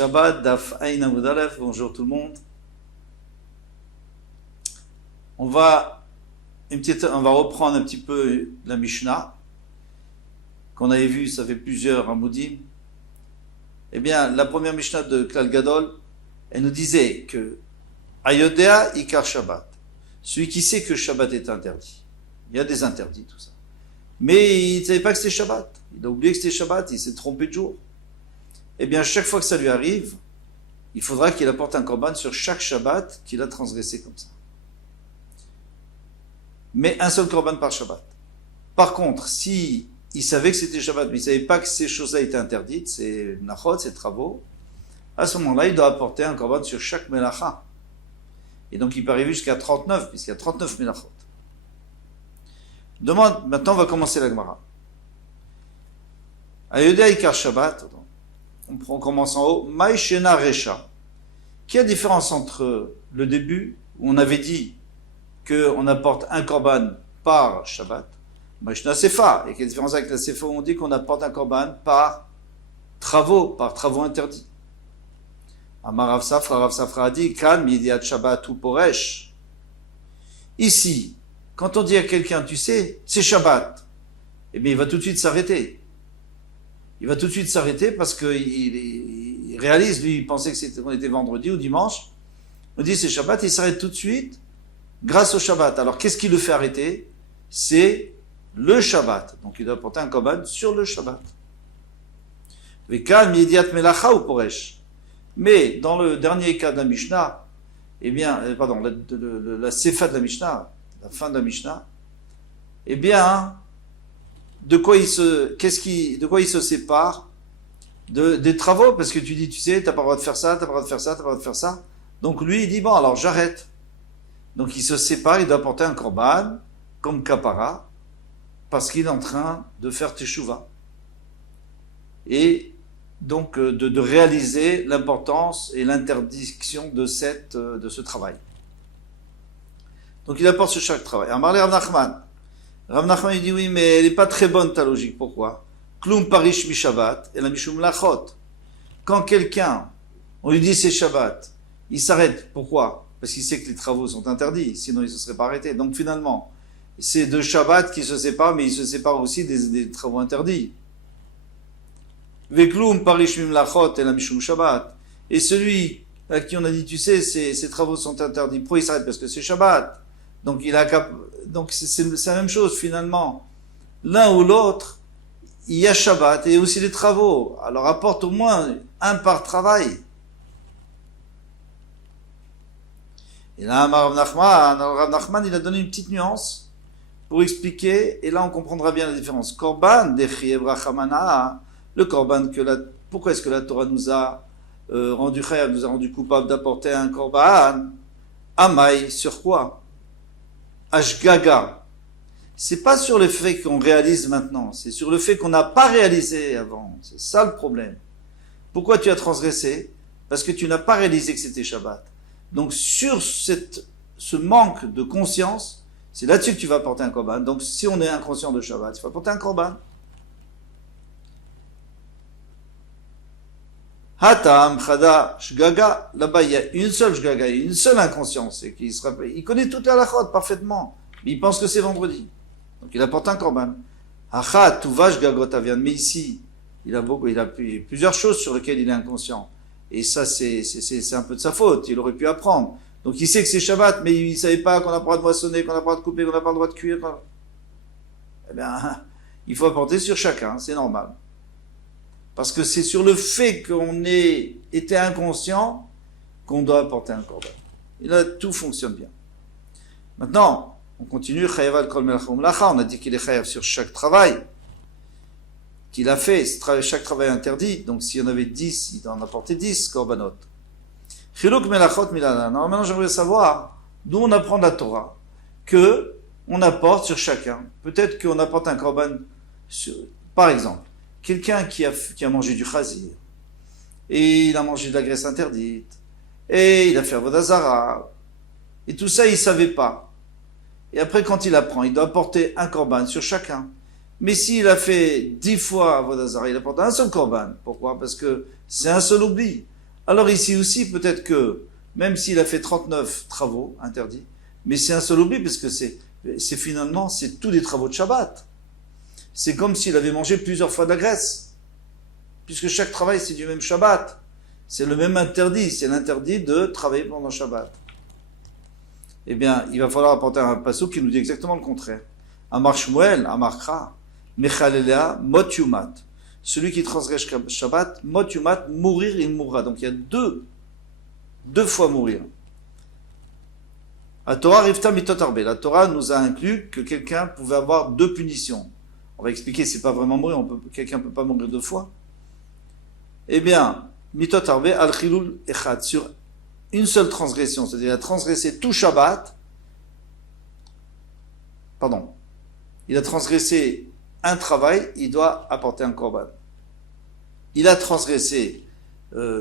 Shabbat, Daf Ayin Amud Aleph, bonjour tout le monde. On va reprendre un petit peu la Mishnah, qu'on avait vu, ça fait plusieurs Amudim. Eh bien, la première Mishnah de Klal Gadol, elle nous disait que Ayodea Ikar Shabbat, celui qui sait que Shabbat est interdit. Il y a des interdits, tout ça. Mais il ne savait pas que c'était Shabbat. Il a oublié que c'était Shabbat, il s'est trompé de jour. Eh bien, chaque fois que ça lui arrive, il faudra qu'il apporte un korban sur chaque Shabbat qu'il a transgressé comme ça. Mais un seul korban par Shabbat. Par contre, si il savait que c'était Shabbat, mais il ne savait pas que ces choses-là étaient interdites, c'est nachot, c'est travaux, à ce moment-là, il doit apporter un korban sur chaque melacha. Et donc, il peut arriver jusqu'à 39, puisqu'il y a 39 melachot. Maintenant, on va commencer la Gemara. Ayodea Ikar Shabbat, on commence en haut. Maïshena Recha. Quelle est la différence entre le début, où on avait dit qu'on apporte un korban par Shabbat, Maïshena Sefa, et quelle est la différence avec la Sefa où on dit qu'on apporte un korban par travaux interdits. Amar Rav Safra a dit, Kan midiat Shabbat ou Poresh. Ici, quand on dit à quelqu'un, tu sais, c'est Shabbat, eh bien, il va tout de suite s'arrêter. Il va tout de suite s'arrêter parce qu'il réalise, lui, il pensait qu'on était vendredi ou dimanche. On dit c'est Shabbat, il s'arrête tout de suite grâce au Shabbat. Alors qu'est-ce qui le fait arrêter? C'est le Shabbat. Donc il doit apporter un korban sur le Shabbat. Mais dans le dernier cas de la Mishnah, eh bien, la Sefa de la Mishnah, la fin de la Mishnah, eh bien, de quoi il se sépare des travaux, parce que tu dis, tu sais, t'as pas le droit de faire ça, t'as pas le droit de faire ça, t'as pas le droit de faire ça. Donc lui, il dit, bon, alors j'arrête. Donc il se sépare, il doit apporter un korban, comme kapara, parce qu'il est en train de faire teshuva. Et donc de réaliser l'importance et l'interdiction de ce travail. Donc il apporte sur chaque travail. Amarle Rav Nachman. Rav Nachman il dit oui, mais elle n'est pas très bonne ta logique. Pourquoi? Klum parish mi Shabbat et la mishum lachot. Quand quelqu'un, on lui dit c'est Shabbat, il s'arrête. Pourquoi? Parce qu'il sait que les travaux sont interdits, sinon il ne se serait pas arrêté. Donc finalement, c'est de Shabbat qui se sépare, mais il se sépare aussi des travaux interdits. Veklum parish mi lachot et la mishum Shabbat. Et celui à qui on a dit, tu sais, ces travaux sont interdits, pourquoi il s'arrête? Parce que c'est Shabbat. Donc c'est la même chose finalement. L'un ou l'autre, il y a Shabbat et aussi les travaux. Alors apporte au moins un par travail. Et là, Rav Nachman, il a donné une petite nuance pour expliquer, et là on comprendra bien la différence. Korban, dechiev rachamana, le korban pourquoi est-ce que la Torah nous a rendu coupable d'apporter un korban? Amai, sur quoi? Ashgaga. C'est pas sur le fait qu'on réalise maintenant, c'est sur le fait qu'on n'a pas réalisé avant. C'est ça le problème. Pourquoi tu as transgressé? Parce que tu n'as pas réalisé que c'était Shabbat. Donc sur ce manque de conscience, c'est là-dessus que tu vas apporter un korban. Donc si on est inconscient de Shabbat, il faut apporter un korban. Hatam, Chada, Shgaga, là-bas il y a une seule Shgaga, une seule inconscience, et il connaît toute la halachot parfaitement, mais il pense que c'est vendredi. Donc il apporte un korban. Achat, Tuva, Shgagot, Avian, mais ici, il a plusieurs choses sur lesquelles il est inconscient. Et ça, c'est un peu de sa faute, il aurait pu apprendre. Donc il sait que c'est Shabbat, mais il ne savait pas qu'on n'a pas le droit de moissonner, qu'on n'a pas le droit de couper, qu'on n'a pas le droit de cuire. Eh bien, il faut apporter sur chacun, c'est normal. Parce que c'est sur le fait qu'on ait été inconscient qu'on doit apporter un korban. Et là, tout fonctionne bien. Maintenant, on continue. Chayav al kol melacha umelacha. On a dit qu'il est chayav sur chaque travail qu'il a fait. Chaque travail interdit. Donc, s'il y en avait 10, il en apportait 10 korbanot. Chiluk melachot milana. Maintenant, j'aimerais savoir d'où on apprend de la Torah que on apporte sur chacun. Peut-être qu'on apporte un korban par exemple. Quelqu'un qui a mangé du chazir, et il a mangé de la graisse interdite, et il a fait avodah zara, et tout ça il ne savait pas. Et après quand il apprend, il doit apporter un korban sur chacun. Mais s'il a fait 10 fois avodah zara, il apporte un seul korban. Pourquoi? Parce que c'est un seul oubli. Alors ici aussi, peut-être que, même s'il a fait 39 travaux interdits, mais c'est un seul oubli, parce que c'est finalement, c'est tous des travaux de Shabbat. C'est comme s'il avait mangé plusieurs fois de la graisse. Puisque chaque travail, c'est du même Shabbat. C'est le même interdit, c'est l'interdit de travailler pendant Shabbat. Eh bien, il va falloir apporter un passouk qui nous dit exactement le contraire. Amar Shmuel, Amar Kra, Mechalelea, Mot Yumat. Celui qui transgresse Shabbat, Mot Yumat, mourir, il mourra. Donc il y a deux fois mourir. La Torah Rifta Mitot Arbe. La Torah nous a inclus que quelqu'un pouvait avoir deux punitions. On va expliquer, c'est pas vraiment mourir, quelqu'un ne peut pas mourir deux fois. Eh bien, Mitot Arbe, Al Chilul Echad, sur une seule transgression, c'est-à-dire il a transgressé tout Shabbat, il a transgressé un travail, il doit apporter un korban. Il a transgressé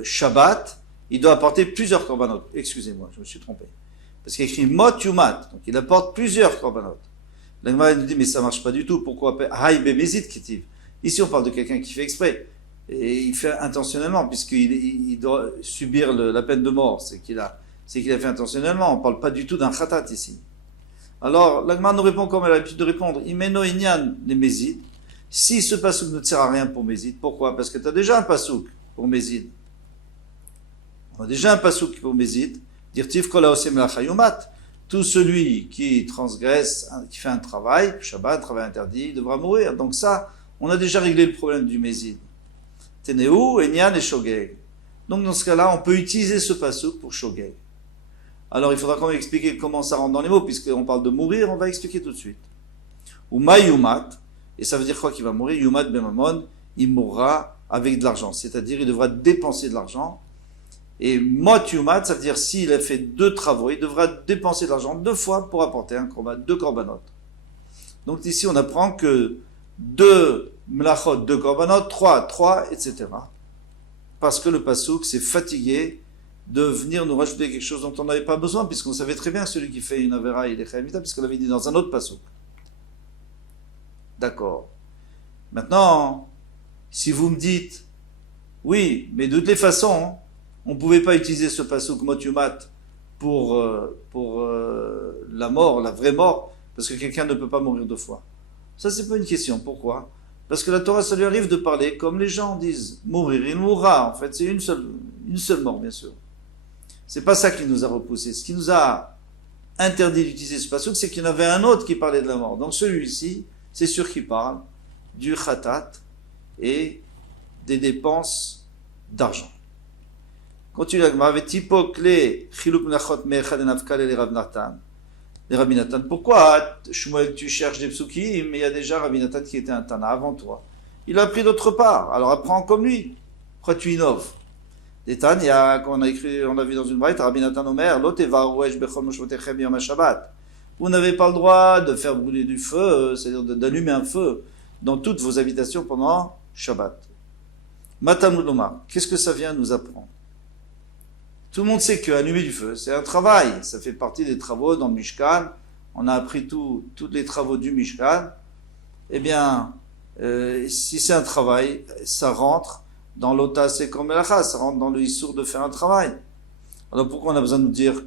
Shabbat, il doit apporter plusieurs korbanot. Excusez-moi, je me suis trompé. Parce qu'il y a écrit Mot Yumat, donc il apporte plusieurs korbanot. L'Agma nous dit, mais ça marche pas du tout, pourquoi Haïbe Mezid Kitiv. Ici on parle de quelqu'un qui fait exprès. Et il fait intentionnellement, puisqu'il doit subir la peine de mort. C'est qu'il a fait intentionnellement. On ne parle pas du tout d'un khatat ici. Alors, l'Agma nous répond comme elle a l'habitude de répondre. Imeno inyan les mézides. Si ce pasouk ne te sert à rien pour mézid, pourquoi? Parce que tu as déjà un pasouk pour mézid. On a déjà un pasouk pour mézid. Dirtiv kol haosem lachayumat. Tout celui qui transgresse, qui fait un travail, Shabbat, un travail interdit, devra mourir. Donc ça, on a déjà réglé le problème du mézid. Teneu, Enyan et Shogeg. Donc dans ce cas-là, on peut utiliser ce pasouk pour Shogeg. Alors il faudra quand même expliquer comment ça rentre dans les mots, puisqu'on parle de mourir, on va expliquer tout de suite. Ou Mayumat, et ça veut dire quoi qu'il va mourir? Yumat Bemamon, il mourra avec de l'argent, c'est-à-dire il devra dépenser de l'argent. Et Mot Yumat, ça veut dire s'il a fait deux travaux, il devra dépenser de l'argent deux fois pour apporter un korban, deux korbanot. Donc ici on apprend que deux Mlachot, deux korbanot, trois, etc. Parce que le pasouk s'est fatigué de venir nous rajouter quelque chose dont on n'avait pas besoin, puisqu'on savait très bien que celui qui fait une avera, il est chayamita, puisqu'on l'avait dit dans un autre pasouk. D'accord. Maintenant, si vous me dites, oui, mais de toutes les façons, on ne pouvait pas utiliser ce pasouk motumat pour la mort, la vraie mort, parce que quelqu'un ne peut pas mourir deux fois. Ça, c'est pas une question. Pourquoi? Parce que la Torah, ça lui arrive de parler comme les gens disent. Mourir, il mourra. En fait, c'est une seule mort, bien sûr. C'est pas ça qui nous a repoussé. Ce qui nous a interdit d'utiliser ce pasouk, c'est qu'il y en avait un autre qui parlait de la mort. Donc celui-ci, c'est sûr qu'il parle du khatat et des dépenses d'argent. Continue la Gemara. Les Rabbi Nathan. Pourquoi, Shmuel, tu cherches des psukim, mais il y a déjà Rabbi Nathan qui était un Tana avant toi. Il a appris d'autre part, alors apprends comme lui. Pourquoi tu innoves? Les Tanya, on a vu dans une braïta, Rabbi Nathan Omer, vous n'avez pas le droit de faire brûler du feu, c'est-à-dire d'allumer un feu dans toutes vos habitations pendant Shabbat. Matam Lomar, qu'est-ce que ça vient nous apprendre? Tout le monde sait qu'allumer du feu, c'est un travail. Ça fait partie des travaux dans le Mishkan. On a appris tous les travaux du Mishkan. Eh bien, si c'est un travail, ça rentre dans l'ota sekom melacha, ça rentre dans le issour de faire un travail. Alors pourquoi on a besoin de nous dire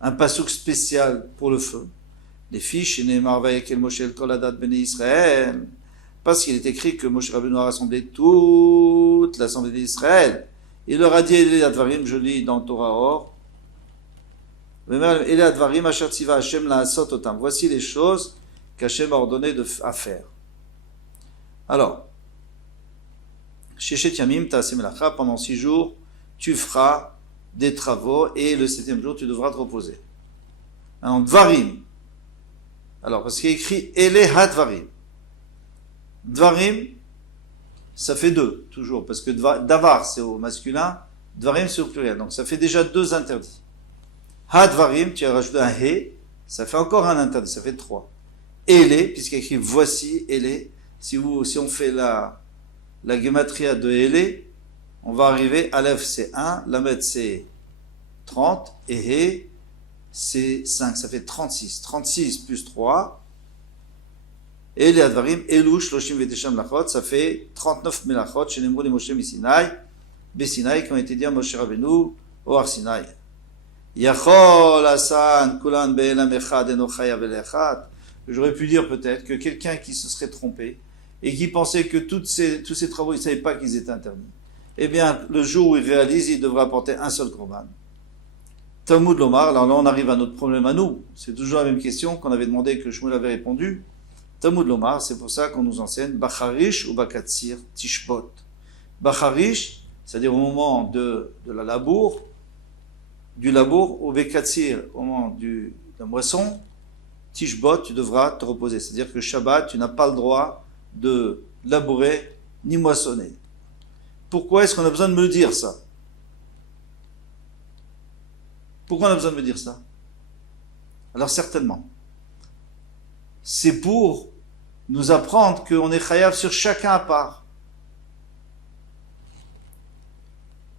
un pasouk spécial pour le feu? Les fiches, Israël, parce qu'il est écrit que Moshe Rabbeinu a rassemblé toute l'assemblée d'Israël. Il leur a dit, Ele Advarim, je lis dans Torah Or, Ele Advarim, Asher Tziva Hashem la'asot otam. Voici les choses qu'Hashem a ordonné à faire. Alors, Sheshet Yamim ta'aseh melacha, pendant 6 jours, tu feras des travaux et le 7e jour, tu devras te reposer. Alors, Dvarim. Alors, parce qu'il y a écrit Ele Hadvarim. Dvarim, ça fait 2, toujours, parce que davar, c'est au masculin, dvarim, c'est au pluriel. Donc, ça fait déjà 2 interdits. Hadvarim, tu as rajouté un he, ça fait encore un interdit, ça fait 3. Ele, puisqu'il y a écrit voici, ele, si on fait la gematria de ele, on va arriver, Aleph c'est 1, Lamed c'est 30, et he, c'est 5, ça fait 36. 36 plus 3, et les Advarim, Elu, Shloshim Vetesham Lachot, ça fait 39 Melachot, chez Nemrou et Moshe Misinaï, Bessinaï, qui ont été dit à Moshe Rabbeinu au Har Sinaï. Yachol Hasan Kulan Be'elam Echad Eno Chayav El Echad. J'aurais pu dire peut-être que quelqu'un qui se serait trompé et qui pensait que tous ces travaux, il ne savait pas qu'ils étaient interdits. Eh bien, le jour où il réalise, il devra apporter un seul korban. Talmud Lomar, alors là on arrive à notre problème à nous. C'est toujours la même question qu'on avait demandé et que Shmuel avait répondu. Talmud Lomar, c'est pour ça qu'on nous enseigne Bacharish ou Bakatsir Tishbot. Bacharish, c'est-à-dire au moment de la labour, du labour, ou Bekatsir, au moment de la moisson, Tishbot, tu devras te reposer. C'est-à-dire que Shabbat, tu n'as pas le droit de labourer ni moissonner. Pourquoi est-ce qu'on a besoin de me dire ça? Pourquoi on a besoin de me dire ça? Alors certainement, c'est pour nous apprendre qu'on est chayav sur chacun à part.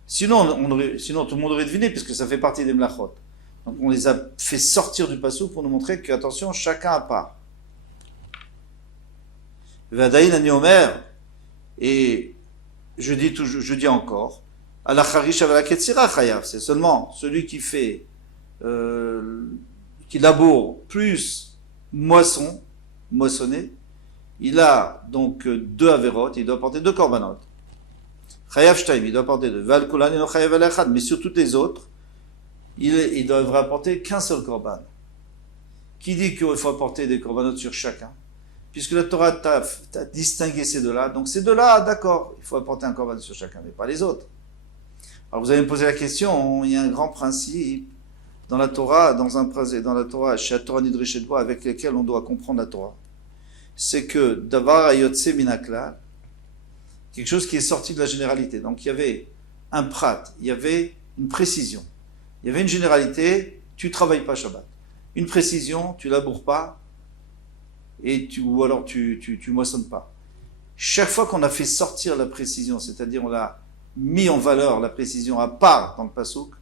Sinon tout le monde aurait deviné, puisque ça fait partie des mlachot. Donc on les a fait sortir du passou pour nous montrer que, attention, chacun à part. Vadaïn ani omer, et je dis encore, ala charish avala ketzira chayav, c'est seulement celui qui fait, qui laboure plus moissonner, il a donc 2 averot, il doit porter 2 korbanot. Chayav shtaim, il doit porter 2. Val kulan eno chayav el echad, mais sur toutes les autres, il devra apporter qu'un seul korban. Qui dit qu'il faut apporter des korbanot sur chacun? Puisque la Torah t'a distingué ces deux-là, donc ces deux-là, d'accord, il faut apporter un korban sur chacun, mais pas les autres. Alors vous allez me poser la question, il y a un grand principe dans la Torah, chez la Torah Nidreshet Bo, avec lequel on doit comprendre la Torah. C'est que Davar Ayotse Minakla, quelque chose qui est sorti de la généralité. Donc il y avait un prat, il y avait une précision, il y avait une généralité, tu travailles pas Shabbat. Une précision, tu laboures pas, ou alors tu moissonnes pas. Chaque fois qu'on a fait sortir la précision, c'est-à-dire on l'a mis en valeur, la précision à part dans le pasouk,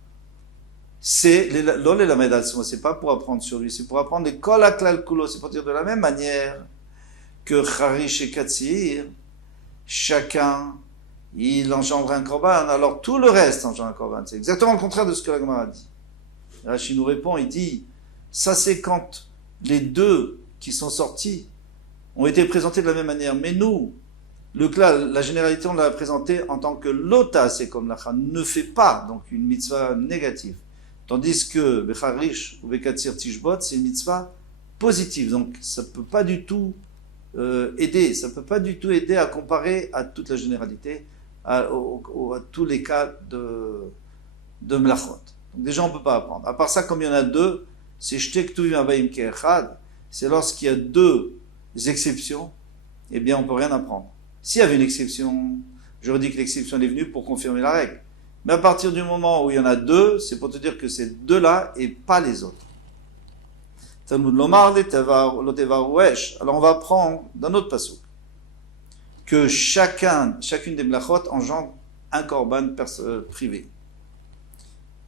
c'est c'est pas pour apprendre sur lui, c'est pour apprendre les kol haklal kulo, c'est pour dire de la même manière que Charish et Katsir, chacun, il engendre un korban, alors tout le reste engendre un korban. C'est exactement le contraire de ce que la Gemara dit. Rashi nous répond, il dit, ça c'est quand les deux qui sont sortis ont été présentés de la même manière. Mais nous, la généralité, on l'a présenté en tant que l'ota, c'est comme la ne fait pas, donc une mitzvah négative. Tandis que Becharish ou Bekatsir Tishbot, c'est une mitzvah positive. Donc ça ne peut pas du tout aider à comparer à toute la généralité, à tous les cas de Mlachot. Donc déjà, on ne peut pas apprendre. À part ça, comme il y en a 2, c'est Shtek Tuvim Abayim Ke'echad, c'est lorsqu'il y a 2 exceptions, eh bien, on ne peut rien apprendre. S'il y avait une exception, j'aurais dit que l'exception est venue pour confirmer la règle. Mais à partir du moment où il y en a 2, c'est pour te dire que c'est 2-là et pas les autres. Talmud Lomar, alors on va apprendre dans notre pasouk que chacune des mlachot engendre un korban privé.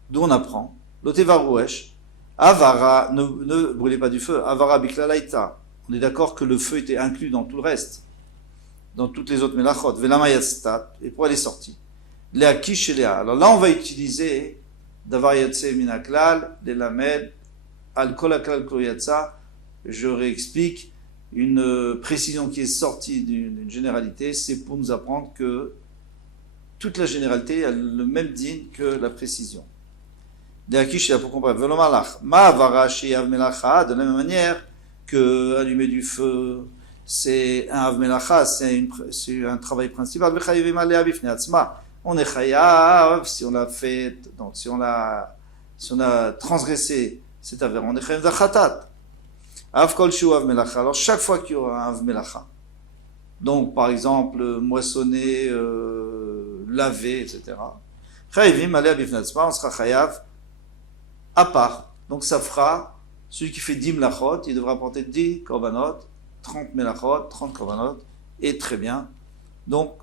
D'où on apprend, Lotevarouesh, Avara, ne brûlez pas du feu, Avara Biklalaita. On est d'accord que le feu était inclus dans tout le reste, dans toutes les autres melachot, Velamayastat, et pourquoi elle est sortie? Léa Kish et Léa. Alors là, on va utiliser Davar Yotse Minaklal, Lelamed, Al Kolaklal Kloyatsa. Je réexplique une précision qui est sortie d'une généralité, c'est pour nous apprendre que toute la généralité a le même din que la précision. Léa Kish et Léa, pour comprendre. Velomalach, Ma Avara Sheyav Melacha, de la même manière que allumer du feu, c'est un avmelacha, c'est un travail principal. On est chayav si on l'a fait, donc si on a transgressé cet aver, on est chayav d'achatat. Av kol shu avmelacha. Alors chaque fois qu'il y aura un avmelacha, donc par exemple moissonner, laver, etc. Chayavim aleh bifnatzma, on sera chayav à part. Donc ça fera celui qui fait 10 melachot, il devra apporter 10 korbanot, 30 melachot, 30 korbanot, et très bien. Donc,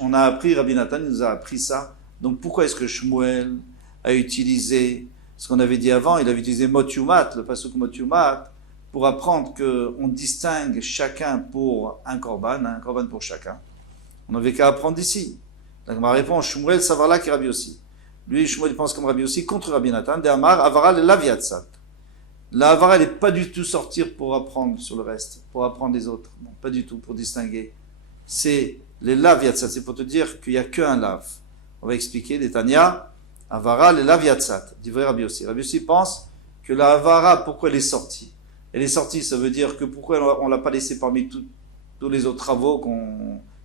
on a appris, Rabbi Nathan nous a appris ça. Donc, pourquoi est-ce que Shmuel a utilisé ce qu'on avait dit avant? Il avait utilisé Mot Yumat, le pasuk Mot Yumat, pour apprendre qu'on distingue chacun pour un korban pour chacun. On n'avait qu'à apprendre ici. La Gemara répond, Shmuel Savarla qui Rabbi aussi. Lui, Shmuel pense comme Rabbi aussi contre Rabbi Nathan. De Amar, Avara le Laviatsat. La Avara, elle n'est pas du tout sortir pour apprendre sur le reste, pour apprendre les autres. Non, pas du tout, pour distinguer. C'est les Laviatsat, c'est pour te dire qu'il n'y a qu'un lave. On va expliquer, les Tanya, Avara le Laviatsat. Dit vrai Rabbi aussi. Rabbi aussi pense que la Avara, pourquoi elle est sortie? Elle est sortie, ça veut dire que pourquoi on ne l'a pas laissée parmi tous les autres travaux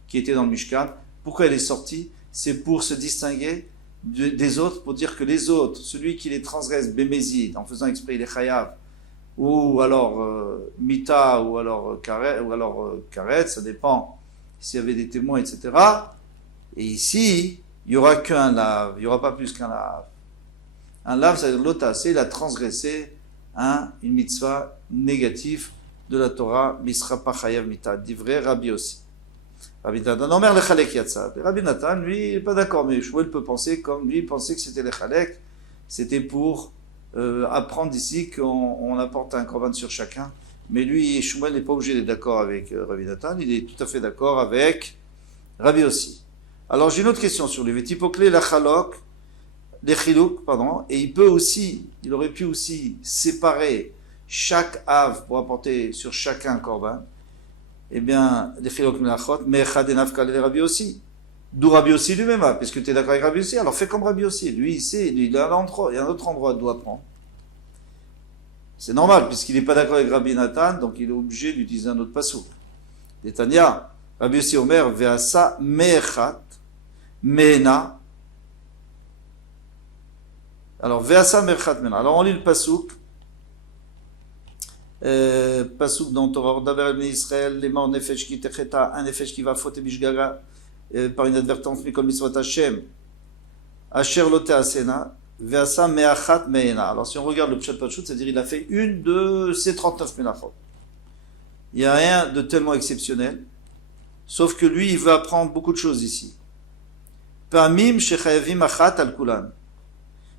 qui étaient dans le Mishkan. Pourquoi elle est sortie? C'est pour se distinguer des autres, pour dire que les autres, celui qui les transgresse, bémézid, en faisant exprès, il est chayav, ou alors mita, ou alors karet, ça dépend s'il y avait des témoins, etc. Et ici, il n'y aura qu'un lave, il n'y aura pas plus qu'un lave. Un lave, c'est-à-dire l'otassé, il a transgressé une mitzvah négative de la Torah, misra pa chayav mita, dit vrai Rabbi aussi. Rabbi Nathan, Omer le Chalek Yatzat. Rabbi Nathan, lui, il n'est pas d'accord, mais Shmuel peut penser comme lui, il pensait que c'était le Chalek, c'était pour apprendre ici qu'on apporte un korban sur chacun. Mais lui, Shmuel n'est pas obligé d'être d'accord avec Rabbi Nathan, il est tout à fait d'accord avec Rabbi aussi. Alors j'ai une autre question sur lui. Vétipokle la Chalok, les Chilouk, pardon, et il aurait pu aussi séparer chaque ave pour apporter sur chacun un korban. Eh bien, les Chilok Melachot, mais Echad et Nafkal et Rabbi aussi. D'où Rabbi aussi lui-même, puisque tu es d'accord avec Rabbi aussi, alors fais comme Rabbi aussi. Lui, il sait, il a un autre endroit d'où apprendre. C'est normal, puisqu'il n'est pas d'accord avec Rabbi Nathan, donc il est obligé d'utiliser un autre pasouk. Tanya, Rabbi aussi Omer, Veasa Me'echat, Me'ena. Alors, Veasa Me'echat Me'ena. Alors, on lit le pasouk. Pasouk dans Torah d'Aber Israël, les morts nefesh qui techeta, un nefesh qui va faute bishgaga par une advertence, mais comme Misvat Hashem, Asher lote asena, veasa me'achat me'ena. Alors si on regarde le Pshat Pashut, c'est-à-dire il a fait une de ces 39 melachot. Il n'y a rien de tellement exceptionnel, sauf que lui, il veut apprendre beaucoup de choses ici. Pamim shechayavim achat al kulan.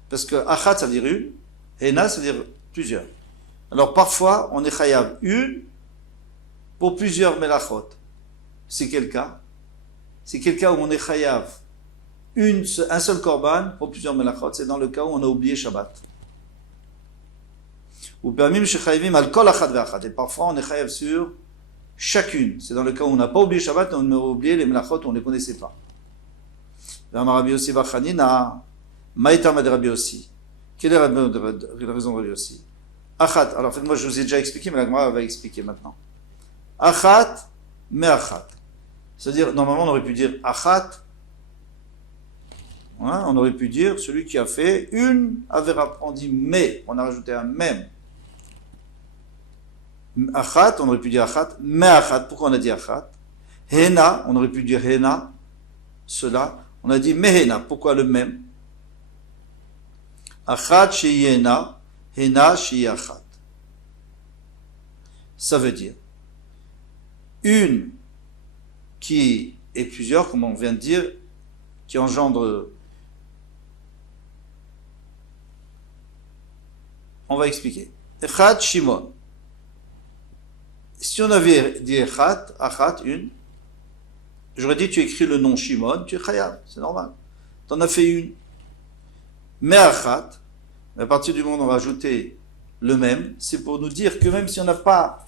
Parce que achat, ça veut dire une, ena, ça veut dire plusieurs. Alors parfois, on est chayav une pour plusieurs melachot. C'est quel cas? C'est quel cas où on est chayav un seul korban pour plusieurs melachot. C'est dans le cas où on a oublié Shabbat. Ou permis shechayavim al kol achat ve'achat. Et parfois, on est chayav sur chacune. C'est dans le cas où on n'a pas oublié Shabbat, on a oublié les melachot, on ne les connaissait pas. Rabbi Yossi Bachanina, Maïtam de Rabbi Yossi. Quelle est la raison de Rabbi Yossi? Achat. Alors, en fait, moi, je vous ai déjà expliqué, mais la Gemara va expliquer maintenant. Achat, mais achat. C'est-à-dire, normalement, on aurait pu dire achat. Hein, on aurait pu dire celui qui a fait une avera. On dit mais. On a rajouté un même. Achat, on aurait pu dire achat. Mais achat. Pourquoi on a dit achat? Hena, on aurait pu dire hena. Cela. On a dit mehena. Pourquoi le même? Achat sheyena. Hena shiyachat. Ça veut dire une qui est plusieurs, comme on vient de dire, qui engendre. On va expliquer. Echad Shimon. Si on avait dit Echad, Achat, une, j'aurais dit tu écris le nom Shimon, tu es Chayav, c'est normal. Tu en as fait une. Mais Achat, à partir du moment où on va ajouter le même, c'est pour nous dire que même si on n'a pas,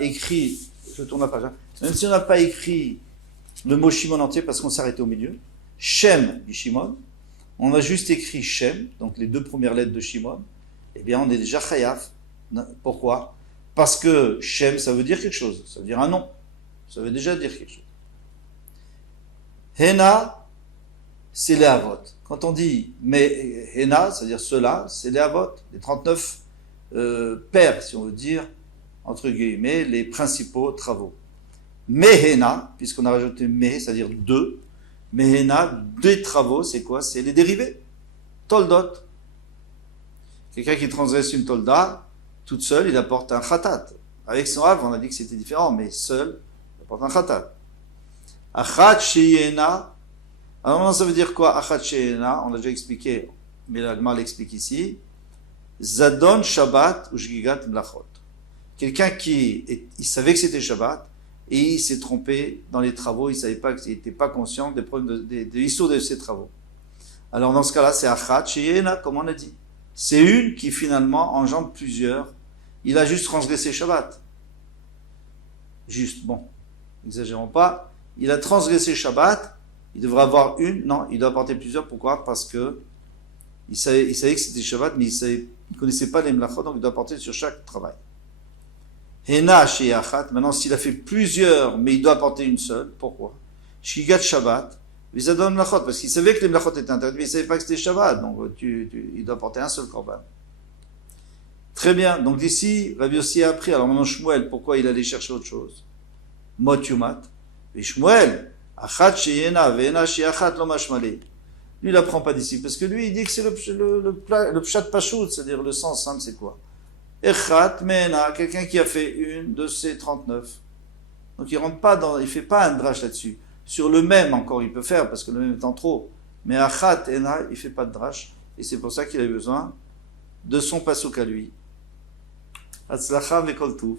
écrit, je tourne la page, même si on n'a pas écrit le mot Shimon entier parce qu'on s'est arrêté au milieu, Shem du Shimon, on a juste écrit Shem, donc les deux premières lettres de Shimon, eh bien on est déjà Chayav. Pourquoi? Parce que Shem, ça veut dire quelque chose, ça veut dire un nom, ça veut déjà dire quelque chose. Hena, c'est les Avot. Quand on dit mais Hena, c'est-à-dire cela, c'est les Avot, les 39 pères, si on veut dire, entre guillemets, les principaux travaux. Mehena, puisqu'on a rajouté Meh, c'est-à-dire deux, Mehena, deux travaux, c'est quoi? C'est les dérivés. Toldot. Quelqu'un qui transgresse une tolda, toute seule, il apporte un khatat. Avec son av, on a dit que c'était différent, mais seul, il apporte un khatat. Achat sheyena. Alors maintenant, ça veut dire quoi? Achat sheyena, on a déjà expliqué, mais l'Agma l'explique ici. Zadon Shabbat ou Shgigat Mlachot. Quelqu'un il savait que c'était Shabbat, et il s'est trompé dans les travaux, il savait pas, il n'était pas conscient des problèmes de l'histoire de ses travaux. Alors dans ce cas-là, c'est achat sheyena, comme on a dit. C'est une qui finalement engendre plusieurs. Il a juste transgressé Shabbat. Juste, bon, n'exagérons pas. Il a transgressé Shabbat, il devrait avoir une, non, il doit apporter plusieurs. Pourquoi? Parce que il savait que c'était Shabbat, mais il ne connaissait pas les mlachot, donc il doit apporter sur chaque travail. Hena chez Achat, maintenant s'il a fait plusieurs, mais il doit apporter une seule, pourquoi? Shigat Shabbat, Vizadon mlachot, parce qu'il savait que les mlachot étaient interdits, mais il ne savait pas que c'était Shabbat, donc il doit apporter un seul korban. Très bien, donc ici, Rabbi Yossi a appris, alors maintenant Shmuel, pourquoi il allait chercher autre chose? Mot Yumat, et Shmuel, Achat sheyena, Vena chez Achat lo mashmalé. Lui, il n'apprend pas d'ici, parce que lui, il dit que c'est le pshat pashout, c'est-à-dire le sens simple, c'est quoi? Echat mena, quelqu'un qui a fait une de ces 39. Donc il rentre pas dans, il fait pas un drash là-dessus. Sur le même encore, il peut faire, parce que le même étant trop. Mais achat ena, il fait pas de drash, et c'est pour ça qu'il a besoin de son pasouk à lui. Hatzlacha vekol tuv.